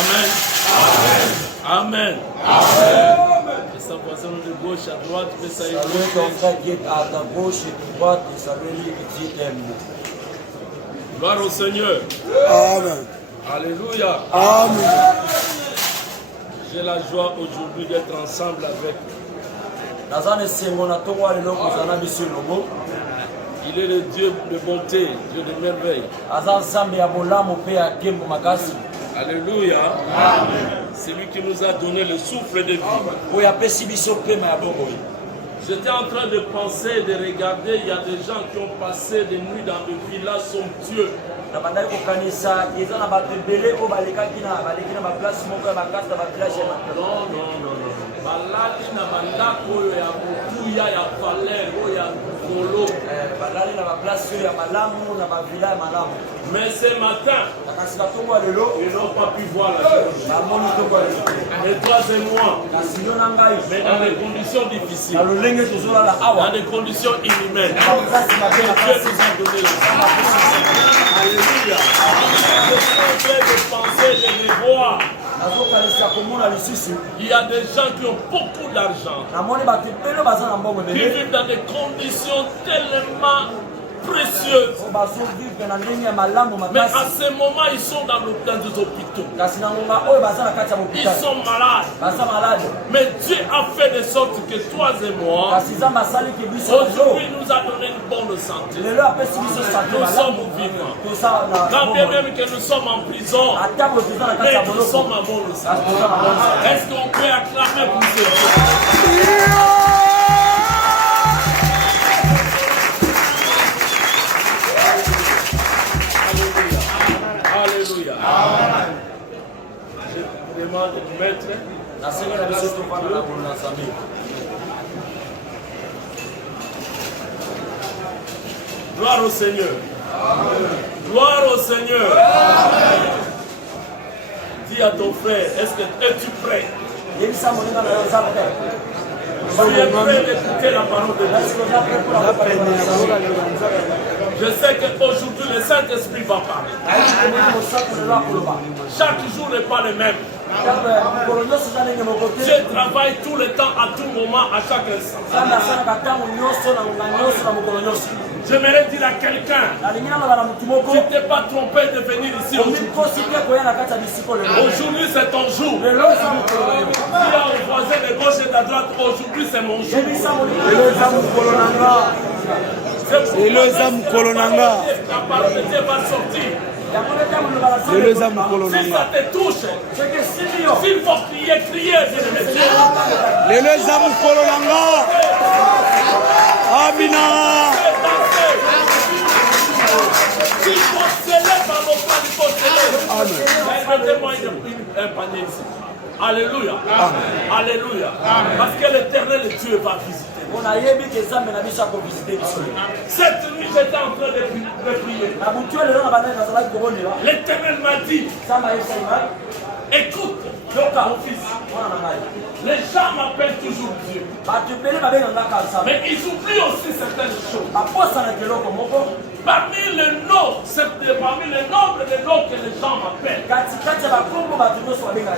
Amen. Amen. Et sa voisin de gauche à droite, mais ça est Salut ton frère qui est à ta gauche et à droite, et salut lui qui t'aime. Gloire au Seigneur. Amen. Alléluia. Amen. J'ai la joie aujourd'hui d'être ensemble avec vous. Il est le Dieu de bonté, Dieu de merveille. Alléluia. C'est lui qui nous a donné le souffle de vie. J'étais en train de penser, de regarder, il y a des gens qui ont passé des nuits dans des villas somptueux. Non, non, non. Baladi na bandako ya mutuya ya Valère ya Kolo. Baladi na place ya malamu na villa ya malamu. Mais ce matin, ils n'ont pas pu voir la chose. Et toi et moi, mais dans des conditions difficiles, dans des conditions inhumaines, Dieu nous a donné la vie. Alléluia. Je suis en train de penser, de les voir. Il y a des gens qui ont beaucoup d'argent, qui vivent dans des conditions tellement précieuses. Mais à ce moment, ils sont dans des hôpitaux. Ils sont malades. Mais Dieu a fait de sorte que toi et moi, aujourd'hui, nous a donné une bonne santé. Nous sommes vivants. Quand bien même que nous sommes en prison, mais nous sommes en bonne santé. Est-ce qu'on peut acclamer pour ce Dieu? Alléluia. Amen. Je demande de mettre gloire au Seigneur. Amen. Gloire au Seigneur. Amen. Dis à ton frère, es-tu prêt? Tu es prêt d'écouter la parole de Dieu? Je sais qu'aujourd'hui le Saint-Esprit va parler. Chaque jour n'est pas le même. Dieu travaille tout le temps, à tout moment, à chaque instant. J'aimerais dire à quelqu'un, tu ne t'es pas trompé de venir ici aujourd'hui. Aujourd'hui c'est ton jour. Dis au voisin de gauche et de droite, aujourd'hui c'est mon jour. La parole de Dieu va sortir. Si ça te touche, s'il faut crier, bien aimé. S'il faut célébrer dans nos plans, il faut célébrer. Mettez-moi un panier ici. Alléluia. Alléluia. Parce que l'éternel Dieu va visiter. Cette nuit, j'étais en train de prier. L'éternel m'a dit, écoute, mon fils, les gens m'appellent toujours Dieu. Mais ils oublient aussi certaines choses. Parmi les noms, parmi les nombres de noms que les gens m'appellent,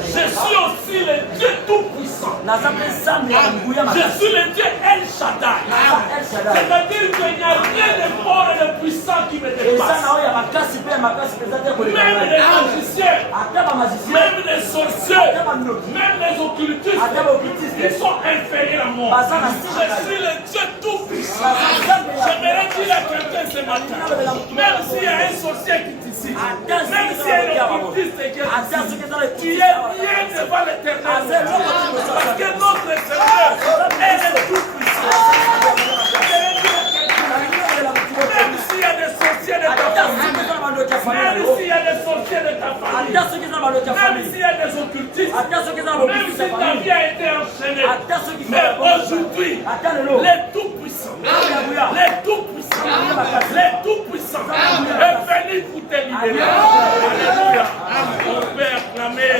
je suis aussi le Dieu tout-puissant. Je suis le Dieu El Shaddai. C'est-à-dire qu'il n'y a rien de fort et de puissant qui me dépasse. Même les magiciens, même les sorciers, même les occultistes, ils sont inférieurs à moi. Je suis le Dieu tout-puissant. J'aimerais dire à quelqu'un ce matin, même s'il y a un sorcier qui est ici, même s'il y a un occultiste qui est ici, tu es bien devant l'éternel. Parce que notre Seigneur est le tout-puissant. Même s'il y a des sorciers de ta famille, même s'il y a des sorciers de ta famille, même s'il y a des occultistes, même si ta vie a été enchaînée, mais aujourd'hui, les tout-puissants, les tout-puissants, les tout-puissants est venu pour te libérer. Alléluia. On peut acclamer.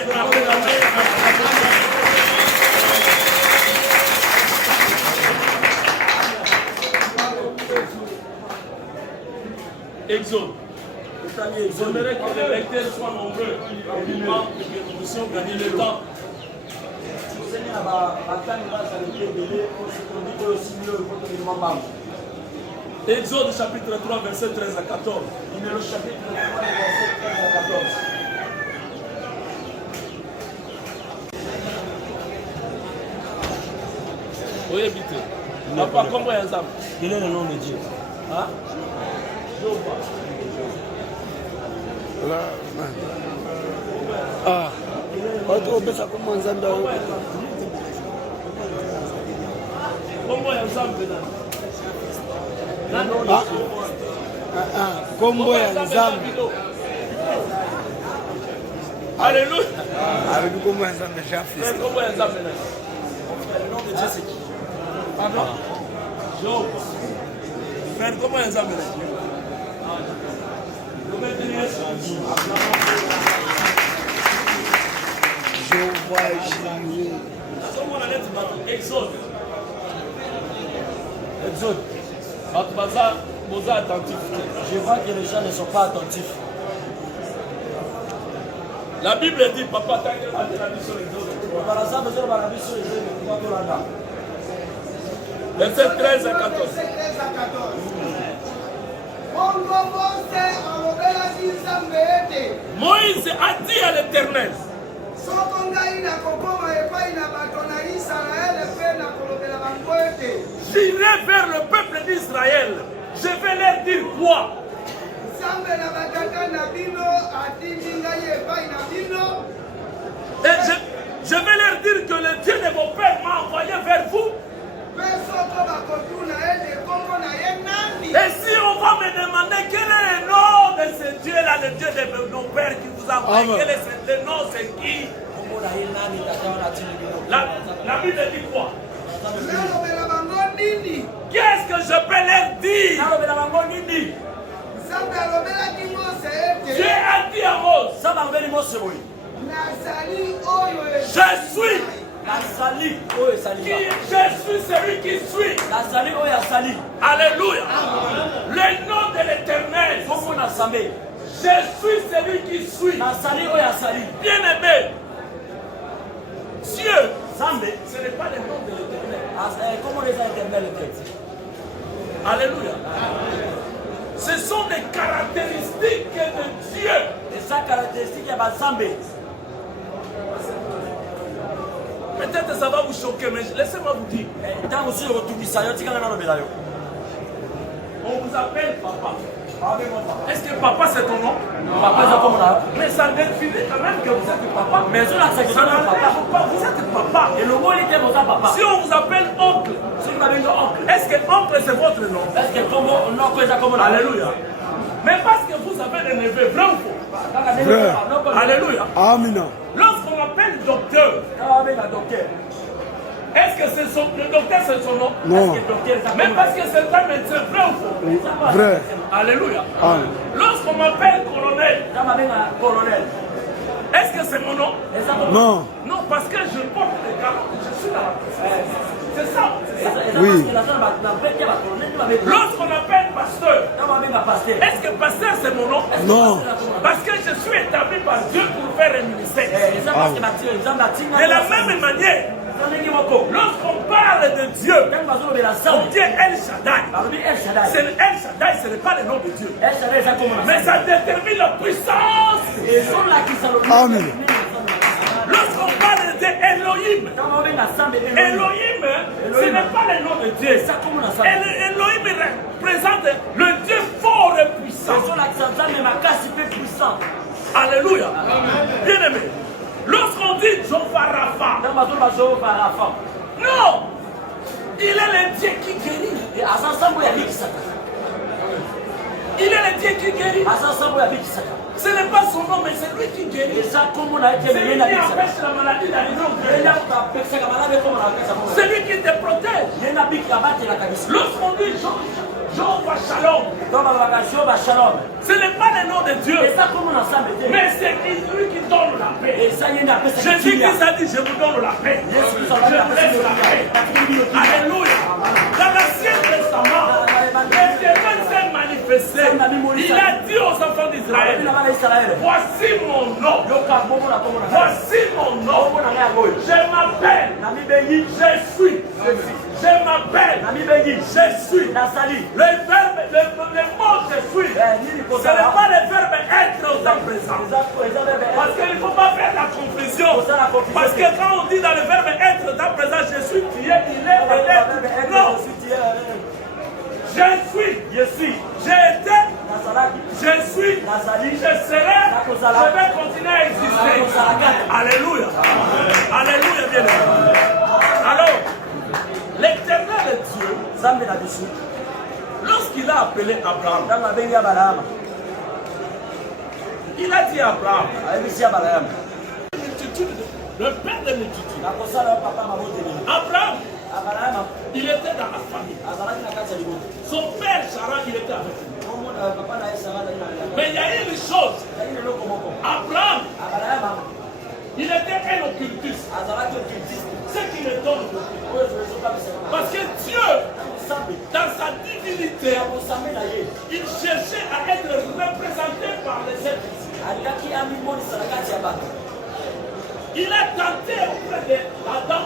Exode. J'aimerais que les lecteurs soient nombreux. Et que nous puissions gagner le temps. Exode chapitre 3, verset 13 à 14. Numéro chapitre 3, verset 13 à 14. Oui, habité. Papa, comment est-ce que Quel est le nom de Dieu? Hein? Ah, watu wapesa kama nzambe au Comment est-ce que kombo ya nzambe. Alléluia. Avec kombo ya nzambe Jean-Fils. Comment est-ce que Le nom de Dieu, c'est qui? Pardon? Job. Frère, comment est-ce que Je vois Jésus. Exode. Exode. Vous êtes attentif. Je vois que les gens ne sont pas attentifs. La Bible dit, papa, t'as que la vie sur l'exode. Verset 13 à 14. Moïse a dit à l'Éternel, j'irai vers le peuple d'Israël. Je vais leur dire quoi? Et je vais leur dire que le Dieu de mon père m'a envoyé vers vous. Et si on va me demander quel est le nom de ce Dieu-là, le Dieu de nos pères qui vous a envoyé, quel est le nom, c'est qui? La Bible dit quoi? Qu'est-ce que je peux leur dire? Dieu a dit à Mose, je suis. Je suis celui qui suis. Alléluia. Le nom de l'Éternel. Je suis celui qui suis. Bien aimé. Dieu, ce n'est pas le nom de l'Éternel. Alléluia. Ce sont des caractéristiques de Dieu. Peut-être ça va vous choquer, mais laissez-moi vous dire. On vous appelle papa. Est-ce que papa c'est ton nom? Mais ça définit quand même que vous êtes papa. Mais ça n'enlève pas, vous êtes papa. Si on vous appelle oncle, est-ce que oncle c'est votre nom? Alléluia. Mais parce que vous avez des neveux, vrai ou faux? Alléluia. Amen. Lorsqu'on appelle docteur, est-ce que le docteur c'est son nom? Non. Même parce que c'est un médecin, vrai ou faux? Vrai. Alléluia. Amen. Lorsqu'on m'appelle colonel, est-ce que c'est mon nom? Non. Non, parce que je porte les galons, je suis dans la puissance. C'est ça. Oui. Lorsqu'on appelle pasteur, est-ce que pasteur c'est mon nom? Non. Parce que je suis établi par Dieu pour faire un ministère. De la même manière, lorsqu'on parle de Dieu, on dit El Shaddai. C'est El Shaddai, ce n'est pas le nom de Dieu. Mais ça détermine la puissance. Amen. Lorsqu'on parle d'Elohim, Elohim, ce n'est pas le nom de Dieu. Elohim représente le Dieu fort et puissant. Alléluia. Bien aimé. Lorsqu'on dit Jehovah Rapha, non, il est le Dieu qui guérit. Il est le Dieu qui guérit. Ce n'est pas son nom, mais c'est lui qui guérit. C'est lui qui empêche la maladie d'arriver au guérison. C'est lui qui te protège. Lorsqu'on dit Jehovah Shalom, ce n'est pas le nom de Dieu, mais c'est lui qui donne la paix. Jésus qui a dit, je vous donne la paix. Je vous laisse la paix. Alléluia. Dans l'Ancien Testament, l'Éternel s'est manifesté. Il a dit aux enfants d'Israël, Israël. Voici mon nom. Voici mon nom. Je m'appelle. Je suis. Je m'appelle. Je suis. Le verbe, le mot je suis. Ce n'est pas le verbe être au temps présent. Parce qu'il ne faut pas faire la confusion. Parce que quand on dit dans le verbe être au temps présent, je suis, tu es, il est, elle est. Non. Je suis. J'ai été. Je suis. Je serai. Je vais continuer à exister. Alléluia. Alléluia, bien aimé. Alors, l'éternel Dieu, lorsqu'il a appelé Abraham, il a dit à Abraham, le père de multitude. Abraham, il était dans la famille. Son père Sarah, il était avec lui. Mais il y a une chose. Abraham, il était un occultiste. Ce qui me donne parce que Dieu, dans sa divinité, il cherchait à être représenté par les êtres. Il a tenté auprès d'Adam,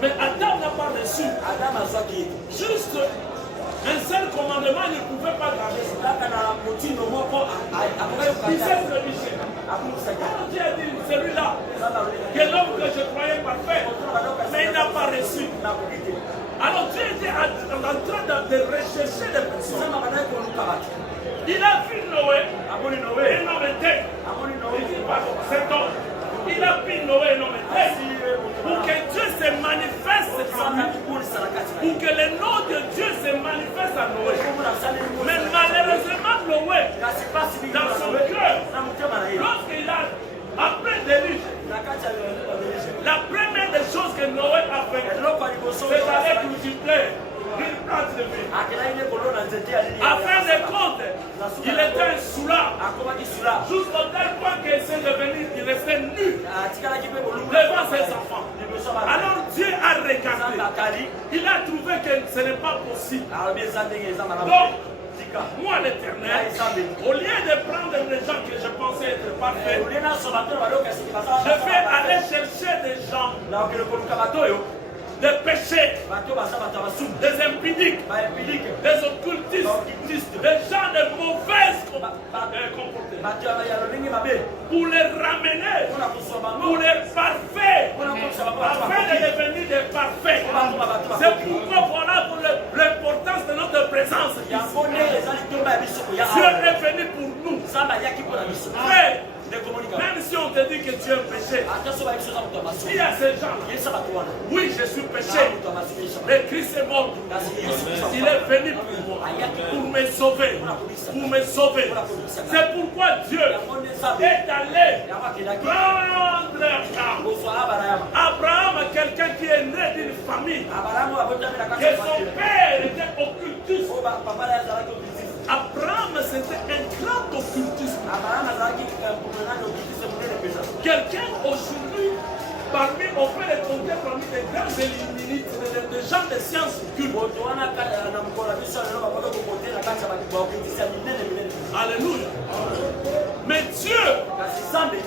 mais Adam n'a pas reçu. Juste un seul commandement, il ne pouvait pas garder. Il s'est trébuché. Alors Dieu a dit, celui-là, que l'homme que je croyais parfait, mais il n'a pas reçu. Alors Dieu était en train de rechercher des personnes. Il a vu Noé, et non était. Il dit, c'est homme. Il a vu Noé et non était. Pour que Dieu se manifeste en lui. Pour que le nom de Dieu se manifeste à Noé. Mais malheureusement, Noé, dans son cœur, lorsqu'il a après déluge, la première des choses que Noé a fait, c'est d'aller cultiver une plante de vie. À fin de compte, il était un soulard. Jusqu'au tel point qu'il s'est devenu, il restait nu devant ses enfants. Alors Dieu a regardé. Il a trouvé que ce n'est pas possible. Donc, moi l'Éternel, au lieu de prendre des gens que je pensais être parfaits, je vais aller chercher des gens des péchés, des impudiques, des occultistes, des gens de mauvaises comportements, pour les ramener, pour les parfaits, afin de devenir des parfaits. C'est pourquoi voilà pour l'importance de notre présence ici. Dieu est venu pour nous. Frère, même si on te dit que tu es péché, il y a ces gens. Oui, je suis péché. Mais Christ est mort. Il est venu pour moi, pour me sauver. Pour me sauver. C'est pourquoi Dieu est allé prendre Abraham. Abraham, quelqu'un qui est né d'une famille, que son père était occultiste. Abraham, c'était un grand occultiste. Quelqu'un aujourd'hui, parmi, on peut les compter parmi les grands éliminates, des gens de sciences occultes. Alléluia. Mais Dieu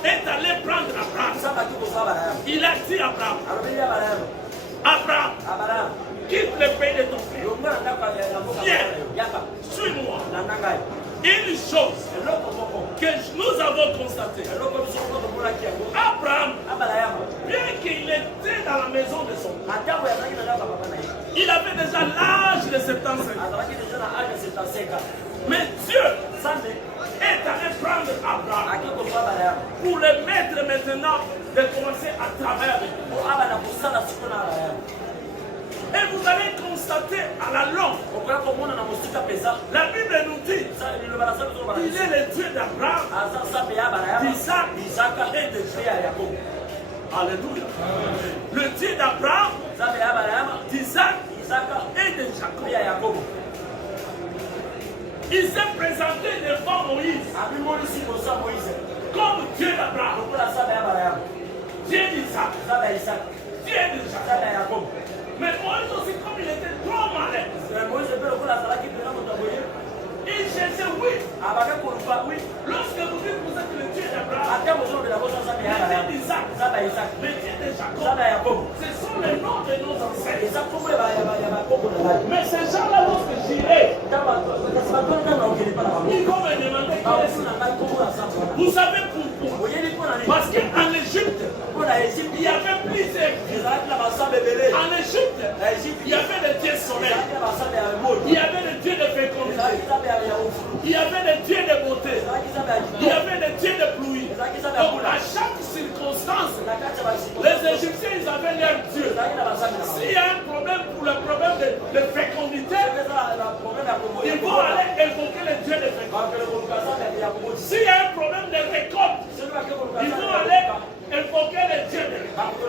est allé prendre Abraham. Il a dit à Abraham, Abraham, quitte le pays de ton père. Viens, suis-moi. Une chose que nous avons constatée, Abraham, bien qu'il était dans la maison de son père, il avait déjà l'âge de 75 ans. Mais Dieu est allé prendre Abraham pour le mettre maintenant de commencer à travailler avec lui. Et vous allez constater à la longue, la Bible nous dit, il est le Dieu d'Abraham, d'Isaac et de Jacob. Alléluia. Le Dieu d'Abraham, d'Isaac et de Jacob. Il s'est présenté devant Moïse comme Dieu d'Abraham, Dieu d'Isaac, Dieu de Jacob. Mais Moïse aussi, comme il était trop malin, Il cherchait, oui. Lorsque vous dites que vous êtes le Dieu d'Abraham, le Dieu d'Isaac, le Dieu de Jacob, ce sont les noms de nos ancêtres. Mais ces gens-là, lorsque j'irai, ils vont me demander vous savez pourquoi? Parce qu'en Égypte, il y avait plusieurs dieux. En Égypte, il y avait le dieu soleil. Il y avait le dieu de fécondité. Il y avait le dieu de beauté. Il y avait le dieu de pluie. Donc à chaque circonstance, les Égyptiens, ils avaient leur dieu. S'il y a un problème pour le problème de fécondité, ils vont aller évoquer le dieu de fécondité. S'il y a un problème de récolte, ils vont aller évoquer le dieu de récolte.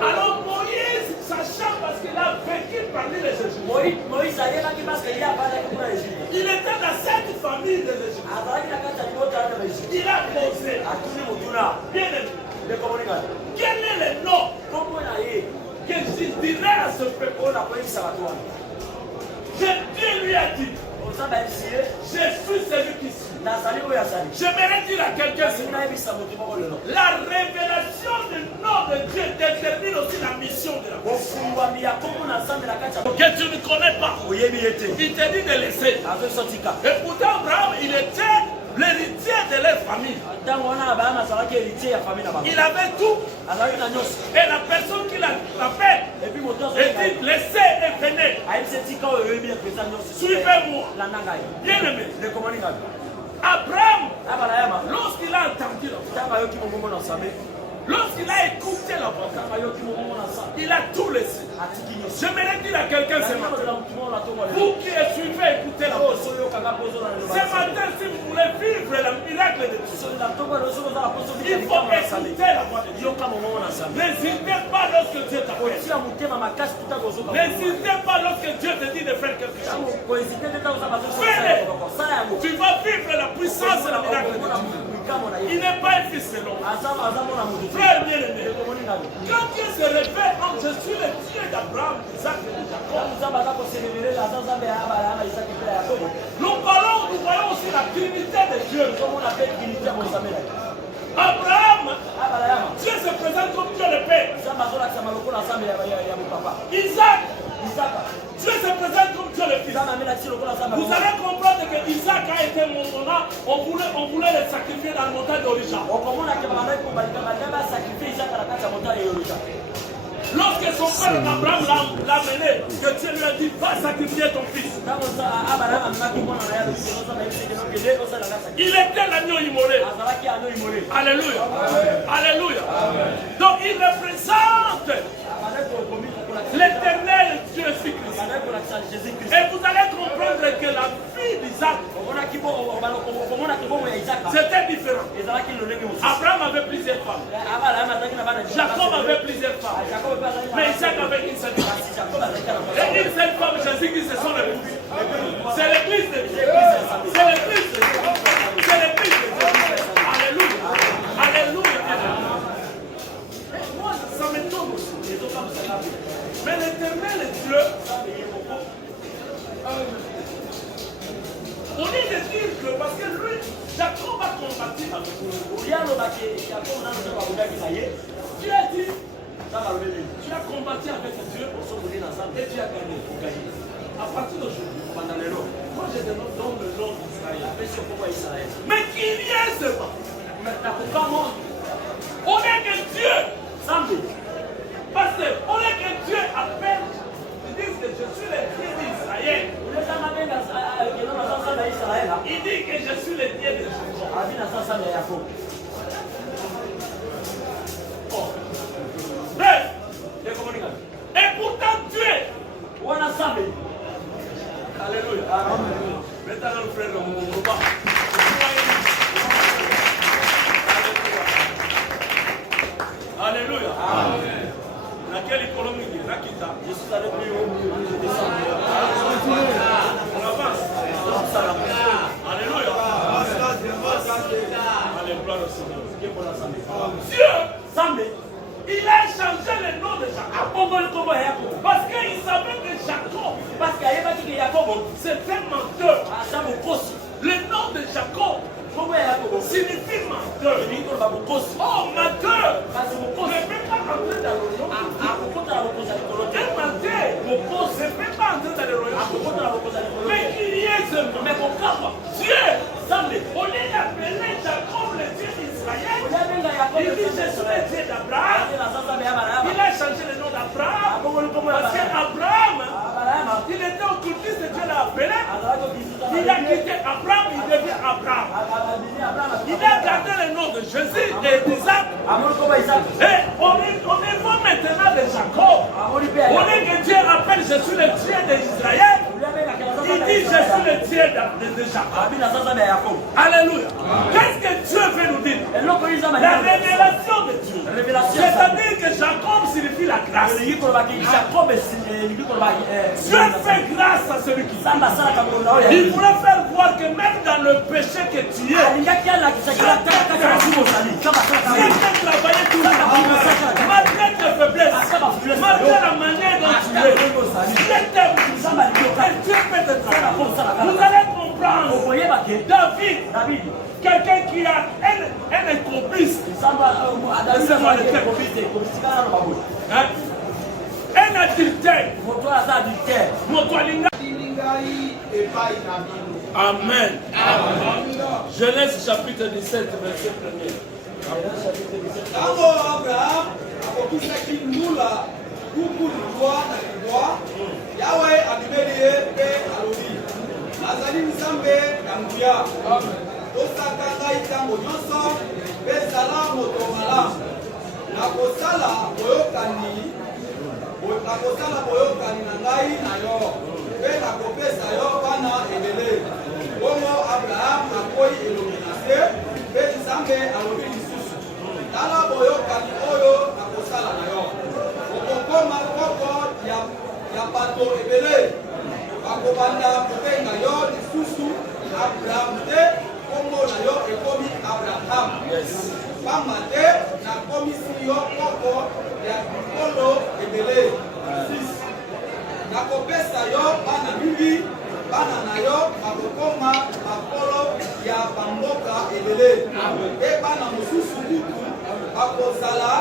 Alors Moïse, sachant parce qu'il a vécu parmi les Égyptiens, il était dans cette famille des Égyptiens. Il a posé. Bien aimé, quel est le nom que je dirais à ce peuple? Dieu lui a dit, je suis celui qui suis. J'aimerais dire à quelqu'un, la révélation du nom de Dieu détermine aussi la mission de la personne. Que tu ne connais pas, il te dit de laisser. Et pourtant Abraham, il était l'héritier de leur famille. Il avait tout. Et la personne qui l'appelle, elle dit laissez et venez. Suivez-moi. Bien aimé. Abraham, lorsqu'il a entendu lorsqu'il a écouté la voix, il a tout laissé. J'aimerais dire à quelqu'un ce matin, vous qui suivez, écoutez la voix. Ce matin, si vous voulez vivre le miracle de Dieu, il faut écouter la voix de Dieu. N'hésitez pas lorsque Dieu t'appelle. N'hésitez pas lorsque Dieu te dit de faire quelque chose. Fais-le. Tu vas vivre la puissance et le miracle de Dieu. Il n'est pas un fils de l'homme. Frère bien-aimé, quand Dieu se révèle, je suis le Dieu d'Abraham, d'Isaac et de Jacob. Nous voyons aussi la Trinité de Dieu. Abraham, Dieu se présente comme Dieu le Père. Isaac, Dieu se présente comme Dieu le Fils. Vous allez comprendre que Isaac a été mourant. On voulait le sacrifier dans le montagne d'Orisha. Lorsque son père Abraham l'a mené, que Dieu lui a dit, va sacrifier ton fils. Il était l'agneau immolé. Alléluia. Alléluia. Donc il représente l'éternel Dieu Jésus-Christ. Et vous allez comprendre que la vie d'Isaac, c'était différent. Abraham avait plusieurs femmes. Jacob avait plusieurs femmes. Mais Isaac avait une seule femme. Et une seule femme, Jésus-Christ, ce sont les époux. C'est l'église de Dieu. C'est l'église de Dieu. C'est l'église de Dieu. Alléluia. Alléluia. Moi, ça m'étonne aussi. Mais l'éternel Dieu, au lieu de dire que, parce que lui, Jacob a combattu avec lui. Dieu a dit, tu as combattu avec Dieu et tu as gagné. À partir d'aujourd'hui, moi je te donne le nom d'Israël. Mais qu'il y ait ce pas. On est que Dieu. Parce qu'on est que Dieu appelle, ils disent que je suis le Dieu d'Israël. Il dit que je suis le Dieu de Jacob. Et pourtant Dieu. Alléluia. Maintenant le frère Alléluia. Laquelle économie qui Rakita. Je suis allé plus haut, je descends. On avance. Alléluia. Allez, gloire au Seigneur. Dieu, Il a changé le nom de Jacob. Parce qu'il savait que Jacob, c'est un menteur. Le nom de Jacob signifie menteur. Oh, menteur. Ne peut pas entrer dans le royaume. Un menteur ne peut pas entrer dans le royaume. Mais il y est seulement. Dieu, au lieu d'appeler Jacob le Dieu d'Israël, il dit je suis le Dieu d'Abraham. Il a changé le nom d'Abraham. Parce qu'Abraham, il était occultiste, Dieu l'a appelé. Il a quitté Abraham, il devient Abraham. Il a gardé le nom de Jésus et d'Isaac. Et on est maintenant de Jacob. Au lieu que Dieu appelle je suis le Dieu d'Israël, il dit je suis le Dieu de Jacob. Alléluia. Qu'est-ce que Dieu veut nous dire? La révélation de Dieu. C'est-à-dire que Jacob signifie la grâce. Dieu fait grâce à celui qui s'en. Il voulait faire voir que même dans le péché que tu es, Dieu peut travailler tout le temps. Malgré tes faiblesses, malgré la manière dont tu es, Dieu t'aime. Dieu peut te travailler. Vous allez comprendre. David, quelqu'un qui a un accomplice. Un adultère. Amen. Genèse chapitre 17, verset 1er. Abraham, Yahweh Adibeliye pe alobi. Nazali nzambe ya nguya. Osaka ngai ntango nyonso pe zala moto malamu. Nakosala boyokani na ngai na yo. Pe nakopesa yo bana ebele. Bongo Abraham akoyi elongi na se pe nzambe alobi lisusu. Tala boyokani oyo nakosala na yo. Okokoma koko ya bato ebele bakobanda kobenga yo lisusu Abraham te, kombo na yo ekomi Abraham. Pamba te nakomisi yo koko ya bikolo ebele. Nakopesa yo bana mingi, bana na yo bakokoma bakolo ya bamboka ebele. E bana mosusu kutu bakozala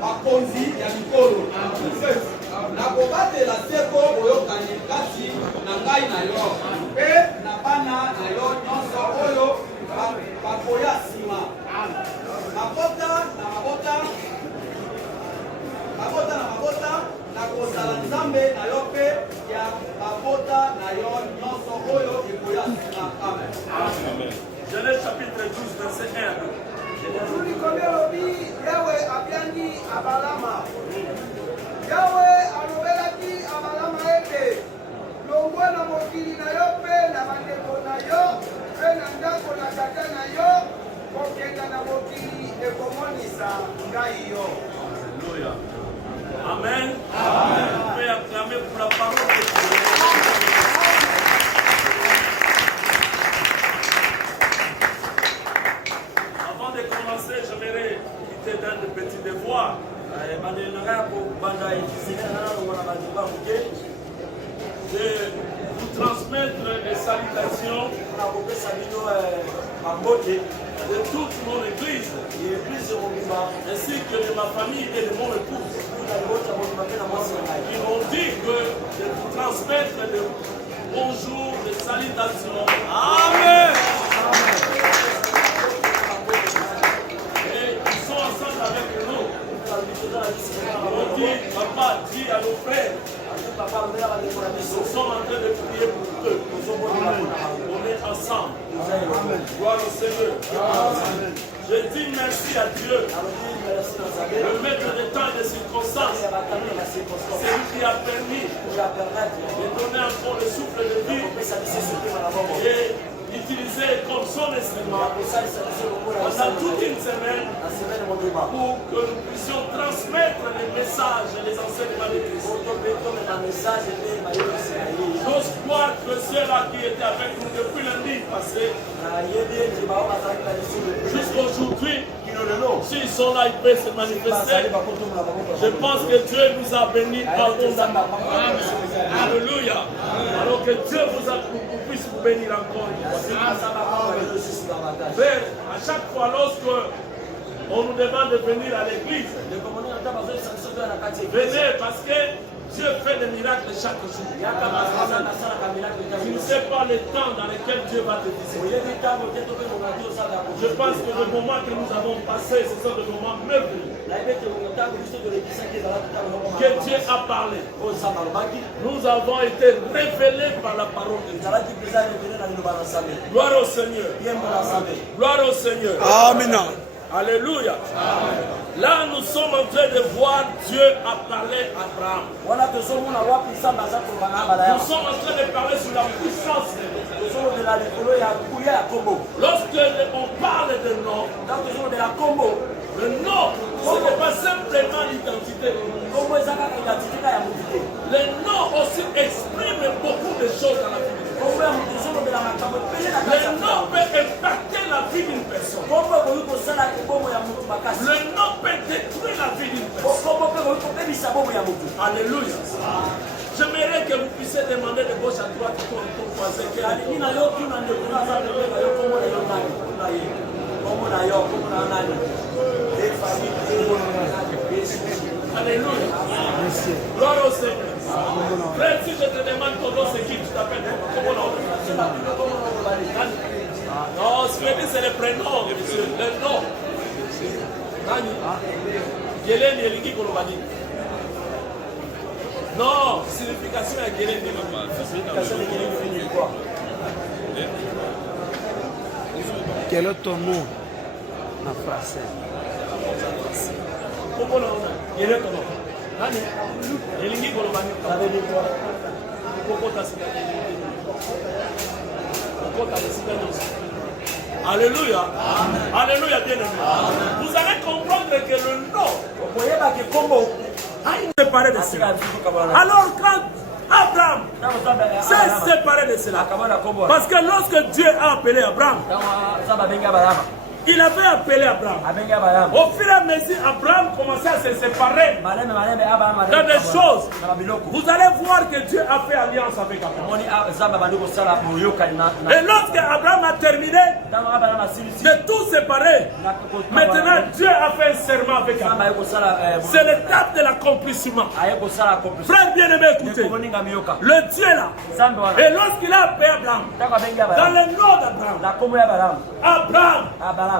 bakonzi ya bikolo. Nakobatela seko boyokani kati na ngai na yo pe na bana na yo nyonso oyo bakoya nsima. Mabota na mabota nakozala nzambe na yo pe ya mabota na yo nyonso oyo ekoya nsima. Amen. Genèse chapitre 12 verset 1. Yahweh abiangi abalama. Yahweh alobelaki abalama ete longwa na mokili na yo pe na bandeko na yo pe na ndako na tata na yo kokenda na mokili ekomonisa ngai yo. Alléluia. Amen. Amen. On peut acclamer pour la parole de Dieu. Avant de commencer, j'aimerais quitter d'un de petits devoirs. De vous transmettre les salutations de toute mon église, ainsi que de ma famille et de mon épouse. Ils m'ont dit que de vous transmettre le bonjour, les salutations. Amen. Et ils sont ensemble avec nous. On dit, papa, dis à nos frères, nous sommes en train de prier pour eux. On est ensemble. Gloire au Seigneur. Je dis merci à Dieu, le maître des temps et des circonstances. C'est lui qui a permis de donner encore le souffle de vie et utiliser comme son instrument pendant toute une semaine pour que nous puissions transmettre les messages et les enseignements de Christ. J'ose croire que ceux-là qui étaient avec nous depuis lundi passé jusqu'à aujourd'hui S'ils sont là, ils peuvent se manifester. Je pense que Dieu nous a bénis abondamment. Alléluia. Alors que Dieu puisse vous bénir encore. Père, à chaque fois lorsque on nous demande de venir à l'église, venez parce que Dieu fait des miracles chaque jour. Tu ne sais pas le temps dans lequel Dieu va te visiter. Je pense que le moment que nous avons passé, ce sont des moments merveilleux. Que Dieu a parlé. Nous avons été révélés par la parole de Dieu. Gloire au Seigneur. Gloire au Seigneur. Amen. Alléluia. Là, nous sommes en train de voir Dieu a parlé à Abraham. Nous sommes en train de parler sur la puissance de Dieu. Lorsque on parle de nom, le nom, ce n'est pas simplement l'identité. Le nom aussi exprime beaucoup de choses dans la vie. Le nom peut impacter la vie d'une personne. Le nom peut détruire la vie d'une personne. Alléluia. J'aimerais que vous puissiez demander de gauche à droite pour ton voisin. Alléluia. Gloire au Seigneur. Frère, si je te demande ton nom, c'est qui tu t'appelles? Non, ce que je dis, c'est le prénom, monsieur. Le nom. Non, signification à Guélène. Quel est ton nom en français? Quel est ton nom? Alléluia. Alléluia, bien-aimé. Vous allez comprendre que le nom a une séparé de cela. Alors quand Abraham s'est séparé de cela, parce que lorsque Dieu a appelé Abraham, il avait appelé Abraham. Au fur et à mesure, Abraham commençait à se séparer dans des choses. Vous allez voir que Dieu a fait alliance avec Abraham. Et lorsque Abraham a terminé de tout séparer, maintenant Dieu a fait un serment avec Abraham. C'est l'étape de l'accomplissement. Frère bien-aimé, écoutez. Le Dieu là. Et lorsqu'il a appelé Abraham, dans le nom d'Abraham, Abraham,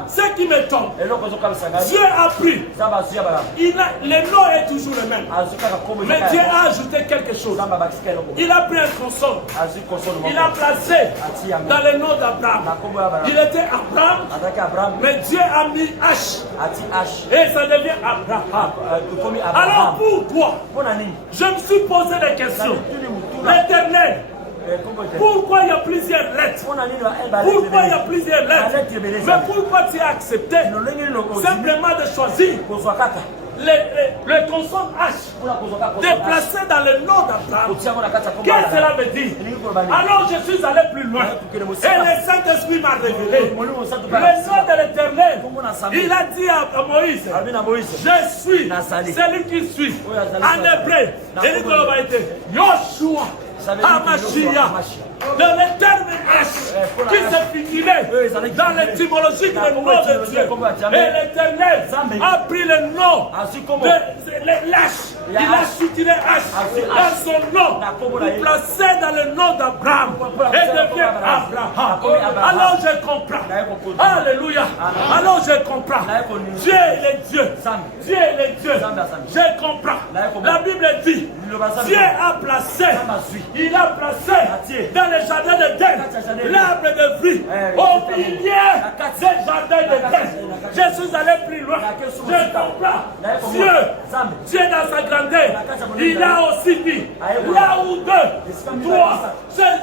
ce qui me tombe, Dieu a pris. Le nom est toujours le même. Mais Dieu a ajouté quelque chose. Il a pris un consonne. Il a placé dans le nom d'Abraham. Il était Abraham, mais Dieu a mis H. Et ça devient Abraham. Alors pourquoi? Je me suis posé des questions. L'Éternel, pourquoi il y a plusieurs lettres? Pourquoi il y a plusieurs lettres? Mais pourquoi tu as accepté simplement de choisir le consonne H déplacé dans le nom d'Abraham? Qu'est-ce que cela veut dire? Alors je suis allé plus loin et le Saint-Esprit m'a révélé le nom de l'Éternel. Il a dit à Moïse, je suis celui qui suit. En hébreu, Yoshua Amashia, de l'éternel H qui s'est figuré dans l'étymologie du nom de Dieu. Et l'Éternel a pris le nom de l'H. Il a soutenu H dans son nom pour placer dans le nom d'Abraham et devient Abraham. Alors je comprends. Alléluia. Alors je comprends. Dieu est Dieu. Dieu est Dieu. Je comprends. La Bible dit, Dieu a placé, il a placé dans le jardin d'Éden l'arbre de vie au milieu des jardins d'Éden. Je suis allé plus loin. Je comprends. Dieu dans sa grandeur, il a aussi dit, là où deux, trois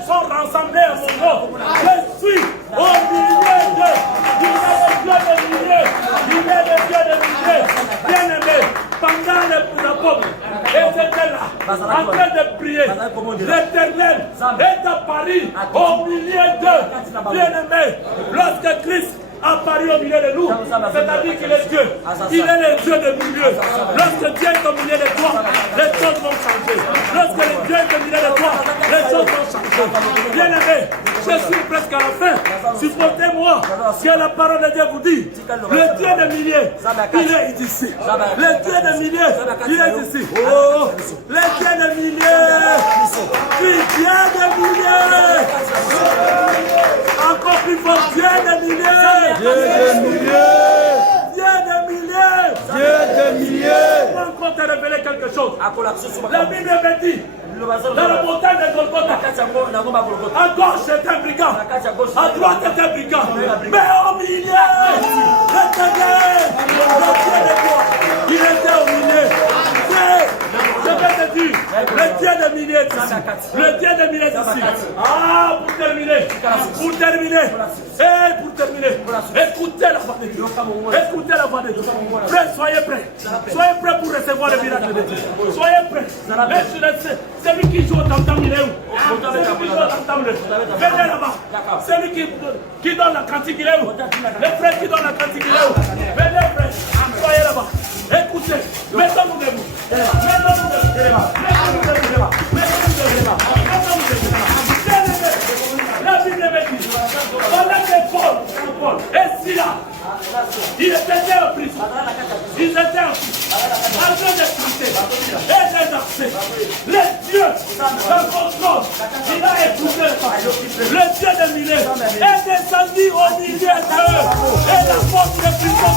sont rassemblés à mon nom, je suis au milieu d'eux. Il est le Dieu des milliers. Il est le Dieu des milliers. Bien-aimé, pendant l'apôtre, et c'était là, en train de prier, l'Éternel est apparu au milieu d'eux. Bien-aimé, lorsque Christ apparu au milieu de nous. C'est-à-dire qu'il est Dieu. Il est le Dieu de milieu. Lorsque Dieu est au milieu de toi, les choses vont changer. Lorsque Dieu est au milieu de toi, les choses vont changer. Bien aimé, je suis presque à la fin. Supportez-moi que la parole de Dieu vous dit, le Dieu de milliers, il est ici. Le Dieu de milliers, il est ici. Oh, le Dieu de milliers, qui vient de milliers. Encore plus fort, Dieu de milliers. Dieu de milliers. Dieu de milliers. Dieu de milliers. Je vais encore te révéler quelque chose. La Bible me dit, dans la montagne de Golgotha, à gauche c'est un brigand, à droite c'est un brigand, mais au milieu, le Dieu de toi, il était au milieu. Je vais te dire, le Dieu de milliers est ici. Le Dieu de milliers est ici. Ah, pour terminer, écoutez la voix de Dieu. Écoutez la voix de Dieu. Frère, soyez prêts. Soyez prêts pour recevoir le miracle de Dieu. Soyez prêts. Celui qui joue au tam-tam, il est où? Celui qui joue au tam-tam, il est où? Venez là-bas. Celui qui donne la cantique, il est où? Les frères qui donnent la cantique, il est où? Venez, frère. Soyez là-bas. Écoutez. Mettons-nous debout. Mettons-nous debout. La Bible me dit, pendant que Paul et Silas, ils étaient en prison. Ils étaient en prison. En train de chanter et de danser. Le Dieu, dans contrôle, il a écouté le Dieu de Milet est descendu au milieu d'eux. Et la porte de prison